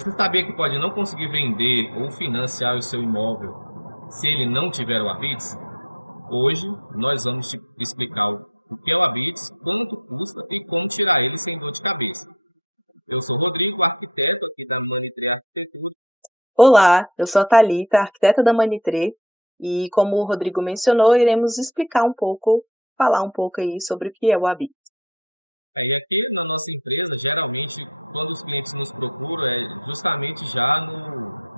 Você sabia que pode não conseguir vender ou financiar o seu imóvel se ele não tiver o Habits? Hoje nós vamos te explicar o que é o Habits, quanto custa e como tirar ele sem dor de cabeça. Eu sou Rodrigo, arquiteto aqui da Manitre Arquitetura. Olá, eu sou a Thalita, arquiteta da Manitrê, e como o Rodrigo mencionou, iremos explicar um pouco, falar um pouco aí sobre o que é o Habit. E aqui na nossa empresa, geralmente, quando os clientes nos procuram, é justamente já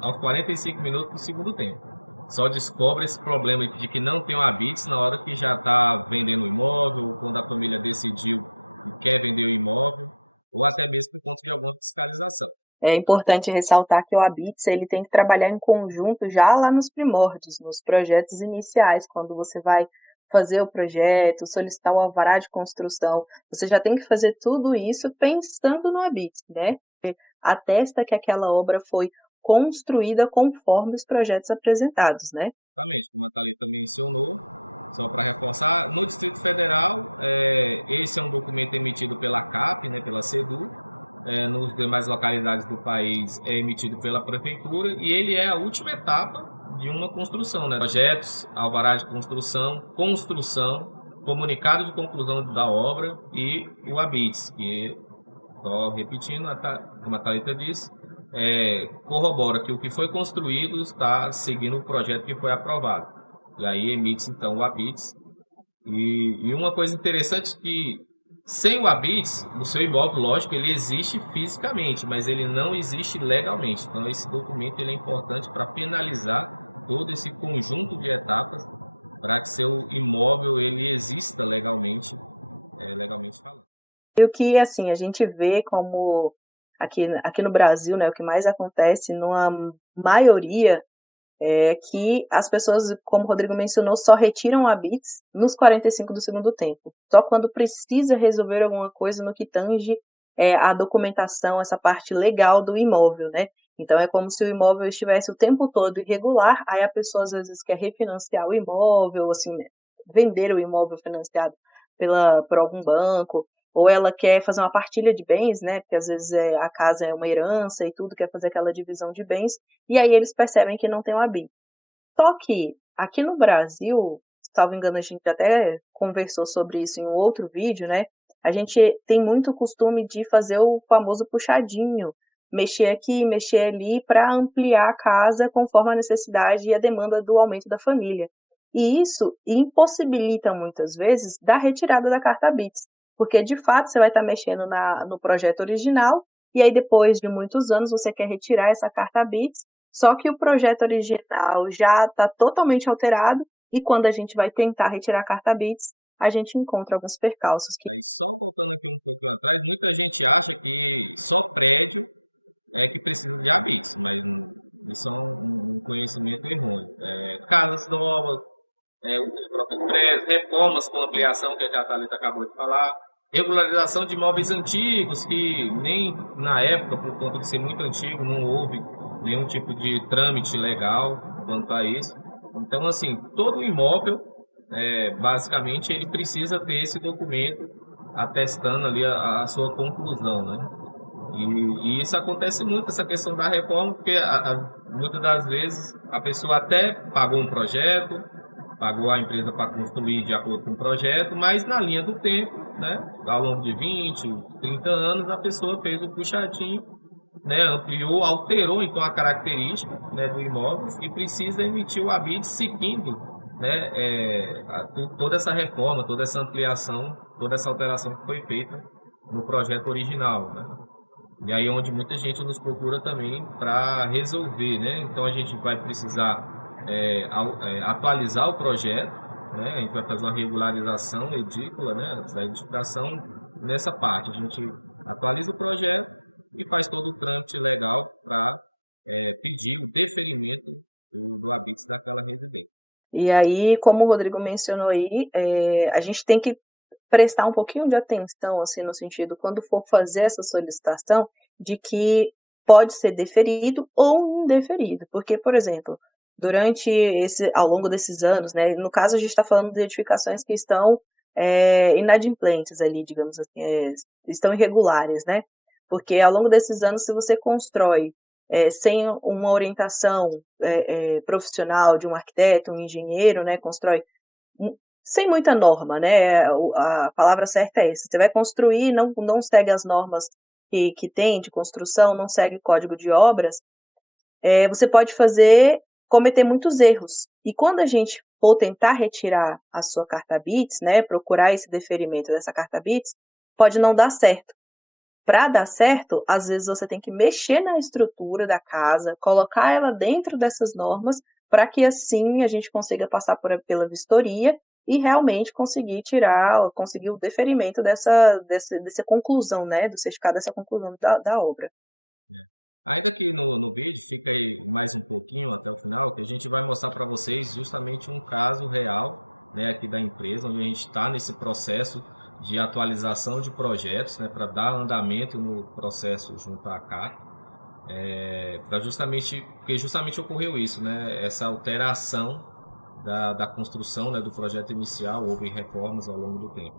aos 45 minutos do segundo tempo. Só descobre esse problema de que não tem o Habits na hora que já está vendendo o imóvel, ou quando a família decidiu que quer vender o imóvel, ou até mesmo por conta de alguma fiscalização. É importante ressaltar que o Habits ele tem que trabalhar em conjunto já lá nos primórdios, nos projetos iniciais, quando você vai fazer o projeto, solicitar o alvará de construção, você já tem que fazer tudo isso pensando no Habits, né? Atesta que aquela obra foi construída conforme os projetos apresentados, né? Exatamente, como a Thalita mencionou, só para reforçar, no Distrito Federal, esse é um documento emitido pela CAP, né, pela SEDU. Nos demais localidades do país é emitido pela Prefeitura e ele é a última etapa de uma construção, né? Projetos, alvará de construção, comunicado de conclusão da obra e o Habits, que, só repetindo, como a Thalita disse, corrobora que o que foi construído está seguindo o projeto que foi aprovado. E aí emite então o Habits. E uma coisa interessante que sem o Habits, o seu imóvel, lógico, ele existe fisicamente, mas ele não existe legalmente. Então esse documento ele é importante para finalizar todo esse conjunto de etapas para que seu imóvel ele exista legalmente, legalmente falando. E o que, assim, a gente vê como aqui no Brasil, né, o que mais acontece numa maioria é que as pessoas, como o Rodrigo mencionou, só retiram habits nos 45 do segundo tempo. Só quando precisa resolver alguma coisa no que tange a documentação, essa parte legal do imóvel, né? Então é como se o imóvel estivesse o tempo todo irregular, aí a pessoa às vezes quer refinanciar o imóvel, assim, né, vender o imóvel financiado por algum banco, ou ela quer fazer uma partilha de bens, né? Porque às vezes a casa é uma herança e tudo, quer fazer aquela divisão de bens, e aí eles percebem que não tem o habito. Só que aqui no Brasil, salvo engano, a gente até conversou sobre isso em um outro vídeo, né? A gente tem muito costume de fazer o famoso puxadinho, mexer aqui, mexer ali para ampliar a casa conforme a necessidade e a demanda do aumento da família. E isso impossibilita muitas vezes da retirada da carta BITS, porque de fato você vai estar mexendo no projeto original e aí depois de muitos anos você quer retirar essa carta BITS, só que o projeto original já está totalmente alterado e quando a gente vai tentar retirar a carta BITS, a gente encontra alguns percalços que Aí só voltando aqui um pouquinho atrás, muita gente acha que só prédio é que precisa de habites, mas isso é um conhecimento errôneo. Casas novas, os próprios prédios, reformas com ampliação, que a Thalita acabou de falar, regularização de imóveis antigos, que nem na época, por conta de ser muito antigo, não houve nenhum tipo de trâmite legal quanto a isso. Então, assim, todo imóvel, basicamente, ele precisa ter esse documento atestando ali a sua conclusão, né? E isso acontece muito, essa questão da reforma, porque muitas das vezes a pessoa até pagou um projeto, pagou a empresa para construir de acordo com o projeto, mas na linha do tempo, né, ao longo de 20, 30 anos, a pessoa fez o puxadinho, né, ampliou, alterou então a característica, né, do imóvel e precisa emitir o habite seguindo, né, toda essa reforma, toda essa ampliação, toda essa alteração que foi feita no projeto original, né? E aí onde muita gente nos procura também para resolver, né? Então a gente vai precisar atualizar o projeto, né? A gente vai fazer uma regularização edícula, né? Da edificação nessa parte. A gente atualiza o projeto e faz todo o trâmite legal para pedir o deferimento do habite daquela residência. e aí, como o Rodrigo mencionou aí, a gente tem que prestar um pouquinho de atenção, assim, no sentido, quando for fazer essa solicitação, de que pode ser deferido ou indeferido. Porque, por exemplo, ao longo desses anos, né, no caso a gente está falando de edificações que estão inadimplentes ali, digamos assim, estão irregulares, né? Porque ao longo desses anos, se você constrói sem uma orientação profissional de um arquiteto, um engenheiro, né, constrói sem muita norma, né? A palavra certa é essa. Você vai construir, não segue as normas que tem de construção, não segue código de obras, você pode cometer muitos erros. E quando a gente for tentar retirar a sua carta BITS, né, procurar esse deferimento dessa carta BITS, pode não dar certo. Para dar certo, às vezes você tem que mexer na estrutura da casa, colocar ela dentro dessas normas, para que assim a gente consiga passar pela vistoria e realmente conseguir o deferimento dessa conclusão, né, do certificado dessa conclusão da obra. Ainda que no vídeo, fica aí mais um pouquinho até o final, que a gente vai mostrar para vocês justamente um caso real, né, aqui da empresa, onde a gente está nesse processo de atualização de projetos, né, para dar andamento no processo junto à CAC, porque justamente ocorreu isso, né, essa alteração da construção, né, do projeto inicial, houve reformas ao longo do tempo.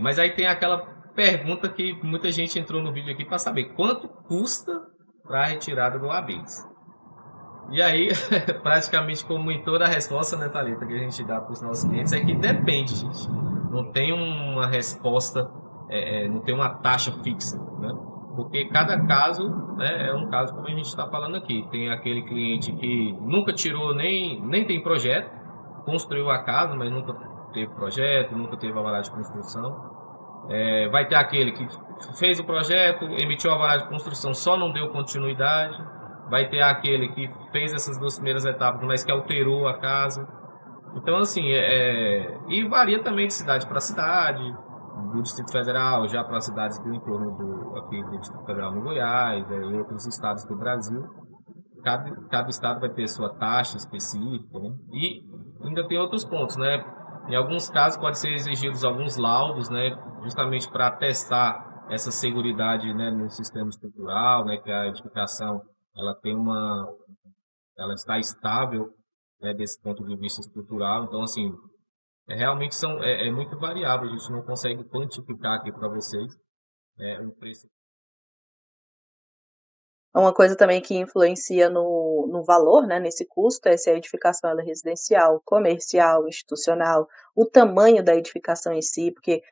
Mas aí tem aquela pergunta que muita gente entrou no vídeo aqui para saber quanto custa para a retirada do ABITS. E aí, praticamente como em toda a resposta, né, Thalita, que a gente dá para os nossos clientes, é que depende, gente. Não tem uma resposta, não tem uma taxa fixa, né? Porque cada caso, né, é um caso como a gente está falando aqui. Tem aquele cliente que nunca tirou, nem tem projeto, construiu a casa, mas nunca teve projeto, nunca teve alvará de construção. Vai ter aquele que fez o projeto, emitiu a alvará de construção, só não deu continuidade. Vai ter aquele que fez essas 2 primeiras etapas, mas que alterou a casa. Então, assim, e varia também de cidade para cidade, do Distrito Federal, já para cidades do entorno aqui do Distrito Federal no Goiás, em outros estados do Brasil. Cada estado vai ter sua taxa específica, né? E ainda tem outros pontos, né? Em alguns casos pode ser exigidos alguns laudos, né? Justamente para testar essa seguridade, né, no sistema estrutural, né? Que a edificação ela está estável, né, desse ponto de vista estrutural. Então, assim, realmente é muito variável. A gente não consegue quantificar aqui para vocês o preço. Uma coisa também que influencia no valor, né, nesse custo, é se a edificação ela é residencial, comercial, institucional, o tamanho da edificação em si, porque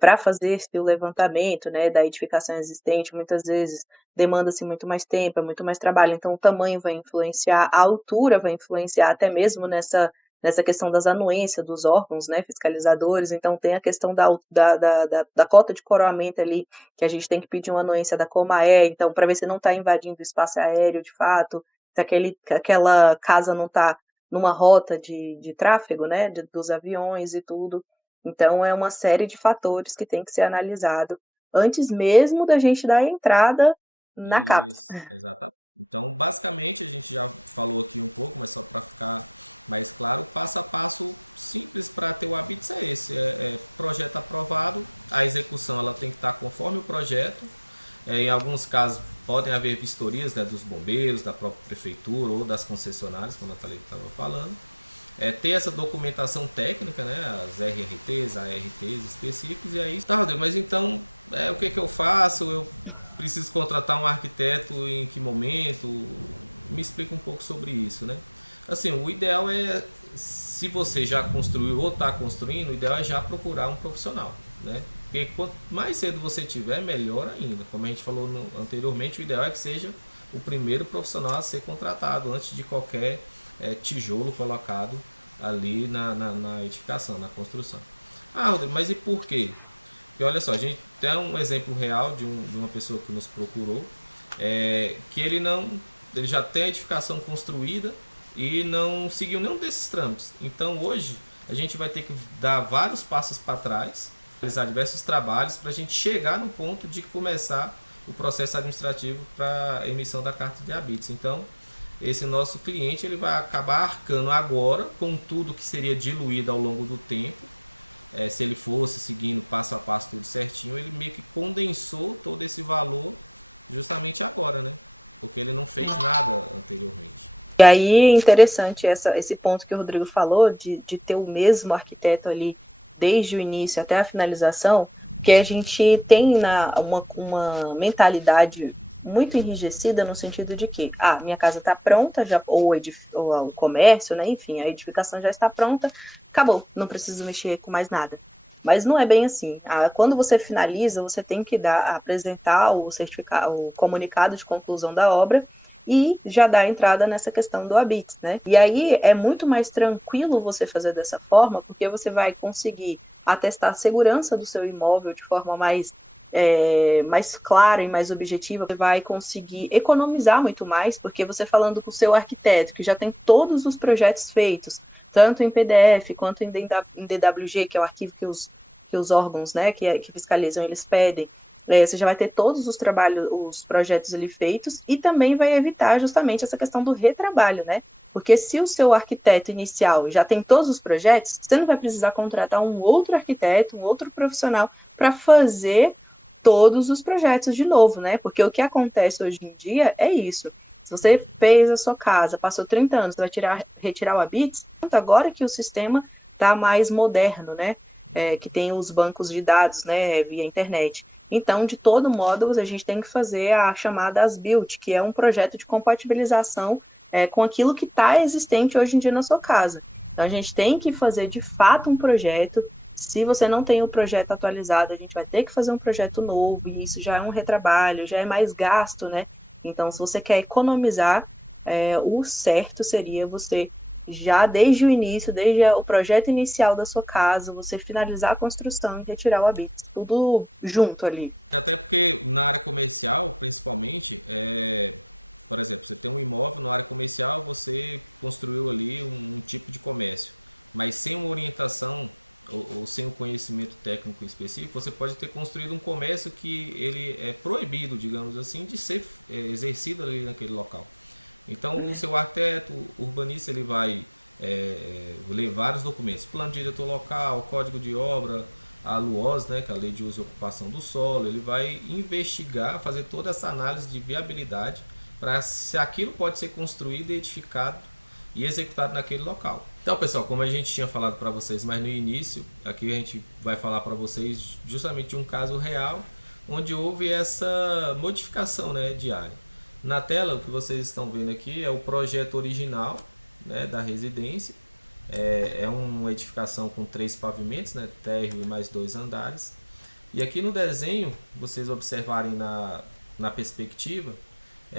para fazer esse levantamento, né, da edificação existente, muitas vezes demanda-se muito mais tempo, é muito mais trabalho, então o tamanho vai influenciar, a altura vai influenciar até mesmo nessa questão das anuências dos órgãos, né, fiscalizadores, então tem a questão da cota de coroamento ali, que a gente tem que pedir uma anuência da Comaé, então, para ver se não está invadindo o espaço aéreo de fato, se aquela casa não está numa rota de tráfego, né, dos aviões e tudo. Então, é uma série de fatores que tem que ser analisado antes mesmo da gente dar a entrada na CAPES. Isso, exatamente. Então, basicamente, a gente já falou aqui um pouco, mas só para ficar mais claro, o passo a passo simples para ter o ABITS é esse: projeto aprovado, a execução ela tem que estar conforme o projeto. Em alguns casos podem haver vistorias, né, dos bombeiros, da própria prefeitura ou das concessionárias, como a Thalita estava falando. Ter essa documentação técnica, né, as RRTs, ARTs específicos, e aí, tá, Rodrigo, mas então o que eu faço? Eu preciso contratar um arquiteto em que momento? Me explica um pouco sobre isso, né? Assim, o ideal se você já construiu ou está construindo, o ideal é já procurar um profissional, né? Porque quanto mais cedo você tiver, melhor ainda. Como a gente falou anteriormente, o ideal é que seja o primeiro profissional a ser contratado antes de qualquer tijolo colocado ali na edificação, na construção. Ah, Rodrigo, mas e por quê? Porque olha só, a gente tem um exemplo real de uma pessoa que nos procurou, que ele já tem a edificação construída e não seguiu nenhum desses trâmites. Então hoje a gente vai ter que dar vários passos para trás, realizar diversos trabalhos para a gente chegar no ponto de começar o processo administrativo para emissão da carta de ABITS. Então esse nosso cliente ele vai acabar arcando agora com tudo que seria diluído ao longo do tempo. Se ele fosse seguindo passo a passo tudo certinho, ele meio que condensou todo esse valor justamente agora, né? Porque ele não fez nada anteriormente. E aí, interessante esse ponto que o Rodrigo falou, de ter o mesmo arquiteto ali desde o início até a finalização, que a gente tem uma mentalidade muito enrijecida no sentido de que, minha casa está pronta, já, ou o comércio, né, enfim, a edificação já está pronta, acabou, não preciso mexer com mais nada. Mas não é bem assim. Quando você finaliza, você tem que apresentar o certificado, o comunicado de conclusão da obra e já dar entrada nessa questão do Habits, né? E aí é muito mais tranquilo você fazer dessa forma, porque você vai conseguir atestar a segurança do seu imóvel de forma mais clara e mais objetiva. Você vai conseguir economizar muito mais, porque você falando com o seu arquiteto, que já tem todos os projetos feitos, tanto em PDF quanto em DWG, que é o arquivo que os órgãos, né, que fiscalizam, eles pedem. Você já vai ter todos os trabalhos, os projetos ali feitos, e também vai evitar justamente essa questão do retrabalho, né? Porque se o seu arquiteto inicial já tem todos os projetos, você não vai precisar contratar um outro arquiteto, um outro profissional para fazer todos os projetos de novo, né? Porque o que acontece hoje em dia é isso. Se você fez a sua casa, passou 30 anos, vai retirar o Habits, agora que o sistema está mais moderno, né? Que tem os bancos de dados, né, via internet. Então, de todo modo, a gente tem que fazer a chamada as-built, que é um projeto de compatibilização com aquilo que está existente hoje em dia na sua casa. Então, a gente tem que fazer, de fato, um projeto. Se você não tem o projeto atualizado, a gente vai ter que fazer um projeto novo, e isso já é um retrabalho, já é mais gasto, né? Então, se você quer economizar, o certo seria você já desde o início, desde o projeto inicial da sua casa, você finalizar a construção e retirar o Habits, tudo junto ali. Até porque na área comercial, principalmente, por exemplo, você tem um imóvel na área comercial, você construiu ali um tipo de comércio, mas sem uma orientação ou sem um conhecimento técnico específico, você pode ter construído um comércio que ele é proibido, digamos assim, de ser exercido ali naquele local. Então, o seu arquiteto, urbanista, ele vai ler vários documentos, plano de diretor local, código de obra, a LUOS, né, que é a Lei de Uso e Ocupação do Solo. Ele vai investigar, fazer toda essa análise de viabilidade para se aquilo pode ser construído, edificado e executado naquele local. Então, pessoal, como a gente tinha falado para vocês mais no início, aqui a gente vai falar para vocês justamente de um caso real onde houve essa modificação, né, de área. Na tela, o que vocês estão vendo aqui é o projeto original, né, da residência. É uma edificação com 3 pavimentos, né, térreo e mais 2 andares. E aqui no desenho, vocês observarem na perspectiva,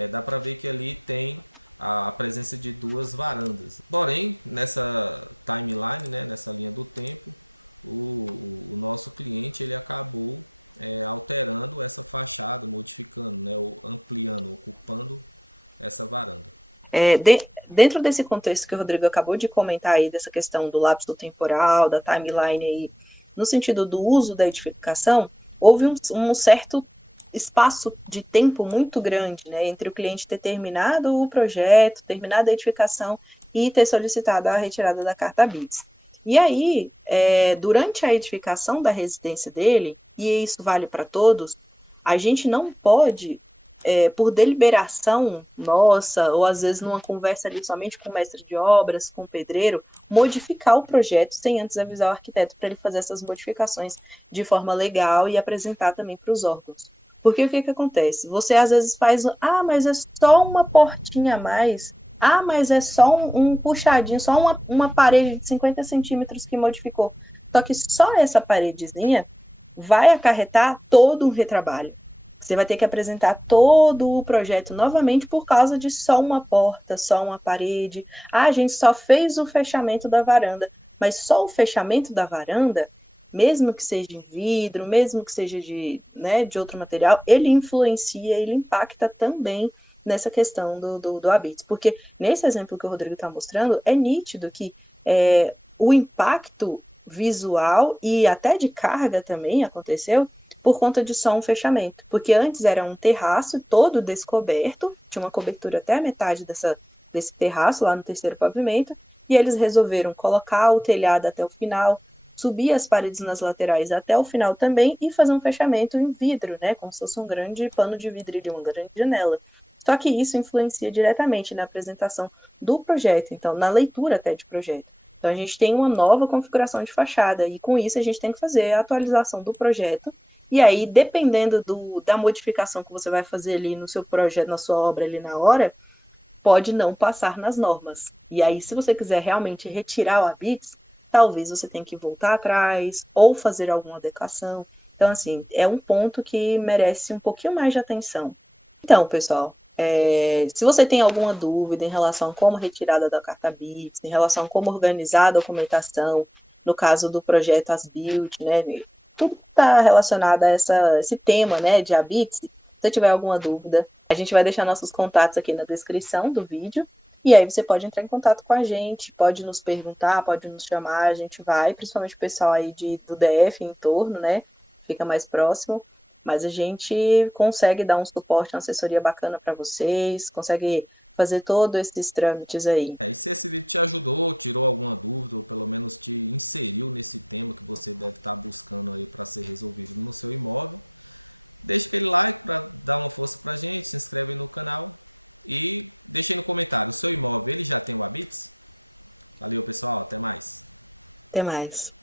dá para ver que ali tem a presença de 2 varandas. Porém, nessa timeline, né, nessa linha do tempo, o nosso cliente ele acabou alterando essa fachada, modificando, né, ou ampliando, ocupando essa varanda. Dentro desse contexto que o Rodrigo acabou de comentar aí, dessa questão do lapso temporal, da timeline aí, no sentido do uso da edificação, houve um certo espaço de tempo muito grande, né, entre o cliente ter terminado o projeto, terminado a edificação e ter solicitado a retirada da carta Habits. E aí, durante a edificação da residência dele, e isso vale para todos, a gente não pode, por deliberação nossa, ou às vezes numa conversa ali somente com o mestre de obras, com o pedreiro, modificar o projeto sem antes avisar o arquiteto para ele fazer essas modificações de forma legal e apresentar também para os órgãos. Porque o que acontece? Você às vezes faz, mas é só uma portinha a mais, mas é só um puxadinho, só uma parede de 50 centímetros que modificou. Só que só essa paredezinha vai acarretar todo um retrabalho. Você vai ter que apresentar todo o projeto novamente por causa de só uma porta, só uma parede. A gente só fez o fechamento da varanda, mas só o fechamento da varanda, mesmo que seja em vidro, mesmo que seja de outro material, ele influencia, ele impacta também nessa questão do Habits. Porque nesse exemplo que o Rodrigo está mostrando, é nítido que o impacto visual e até de carga também aconteceu por conta de só um fechamento. Porque antes era um terraço todo descoberto, tinha uma cobertura até a metade desse terraço lá no terceiro pavimento, e eles resolveram colocar o telhado até o final, subir as paredes nas laterais até o final também e fazer um fechamento em vidro, né, como se fosse um grande pano de vidro e uma grande janela. Só que isso influencia diretamente na apresentação do projeto, então na leitura até de projeto. Então a gente tem uma nova configuração de fachada e com isso a gente tem que fazer a atualização do projeto E aí, dependendo da modificação que você vai fazer ali no seu projeto, na sua obra ali na hora, pode não passar nas normas. E aí, se você quiser realmente retirar o Habits, talvez você tenha que voltar atrás ou fazer alguma adequação. Então, assim, é um ponto que merece um pouquinho mais de atenção. Então, pessoal, se você tem alguma dúvida em relação a como retirada da carta Habits, em relação a como organizar a documentação, no caso do projeto As Build, né, tudo está relacionado a esse tema, né, de Habits. Se você tiver alguma dúvida, a gente vai deixar nossos contatos aqui na descrição do vídeo. E aí você pode entrar em contato com a gente, pode nos perguntar, pode nos chamar, a gente vai, principalmente o pessoal aí do DF em torno, né? Fica mais próximo. Mas a gente consegue dar um suporte, uma assessoria bacana para vocês, consegue fazer todos esses trâmites aí. E se esse vídeo te ajudou, tirou alguma dúvida, ou pelo menos te inseriu nesse tema que você deve estar buscando aí para ser resolvido no seu imóvel, deixa aquele like para dar uma força pra gente, se inscreve aí no canal e deixa aí no comentário, o seu imóvel ele já tem o Habits? Valeu pessoal, até mais. Até mais.